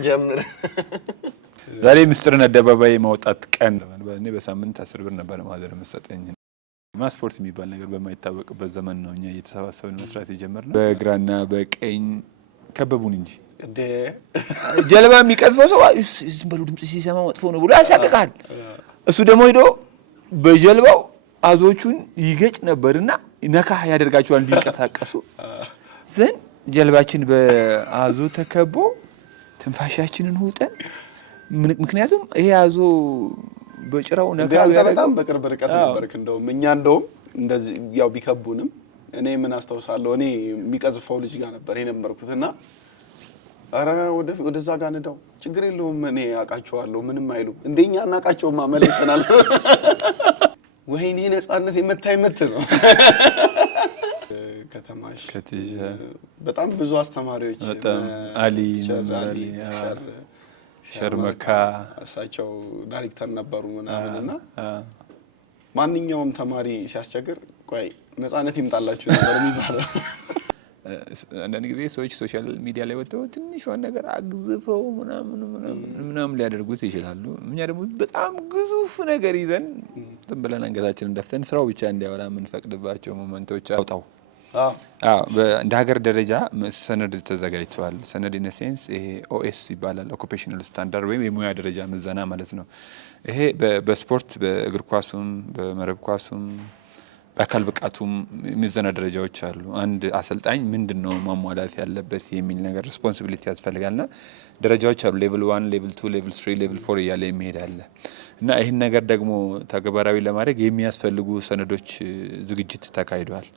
ጀምር ዛሬ ምስጢርን አደባባይ ማውጣት ቀን ነው። እኔ በሳምንት 10 ብር ነበር ማዘር መሰጠኝ። ማስፖርት የሚባል ነገር በማይታወቅበት ዘመን ነው እኛ እየተሰባሰብን መስራት የጀመርነው። በግራና በቀኝ ከበቡን እንጂ ጀልባ የሚቀዝፈው ሰው ዝም ብሎ ድምጽ ሲሰማ መጥፎ ነው ብሎ ያሳቅቃል። እሱ ደግሞ ሄዶ በጀልባው አዞቹን ይገጭ ነበርና ነካ ያደርጋቸዋል እንዲንቀሳቀሱ ዘን ጀልባችን በአዞ ተከቦ ትንፋሻችንን ሁጠን ምክንያቱም ይሄ አዞ በጭራው ነካ ያደርጋል። በጣም በቅርብ ርቀት ነበርክ። እንደውም እንደዚህ ያው ቢከቡንም እኔ ምን አስተውሳለሁ እኔ የሚቀዝፈው ልጅ ጋር ነበር የነበርኩትና አረ ወደዛ ጋር እንደው ችግር የለውም እኔ አቃቸዋለሁ ምንም አይሉ እንደኛ እናቃቸውማ መለሰናል። ወይኔ ነፃነት የመታይመት ነው። ከተማሽ በጣም ብዙ አስተማሪዎች አሊ ሸርመካ እሳቸው ዳይሬክተር ነበሩ ምናምንና ማንኛውም ተማሪ ሲያስቸግር ቆይ ነፃነት ይምጣላችሁ ነበር የሚባለው። አንዳንድ ጊዜ ሰዎች ሶሻል ሚዲያ ላይ ወጥተው ትንሿን ነገር አግዝፈው ምናምን ሊያደርጉት ይችላሉ። እኛ ደግሞ በጣም ግዙፍ ነገር ይዘን ዝም ብለን አንገታችንን ደፍተን ስራው ብቻ እንዲያወራ የምንፈቅድባቸው ሞመንቶች አውጣው። እንደ ሀገር ደረጃ ሰነድ ተዘጋጅቷል። ሰነድ ኢን ሴንስ ይሄ ኦኤስ ይባላል፣ ኦኩፔሽናል ስታንዳርድ ወይም የሙያ ደረጃ ምዘና ማለት ነው። ይሄ በስፖርት በእግር ኳሱም በመረብ ኳሱም በአካል ብቃቱም የሚዘና ደረጃዎች አሉ። አንድ አሰልጣኝ ምንድነው ማሟላት ያለበት የሚል ነገር ሪስፖንሲቢሊቲ ያስፈልጋልና ደረጃዎች አሉ። ሌቭል 1 ሌቭል 2 ሌቭል 3 ሌቭል 4 እያለ የሚሄድ አለ እና ይህን ነገር ደግሞ ተግባራዊ ለማድረግ የሚያስፈልጉ ሰነዶች ዝግጅት ተካሂዷል።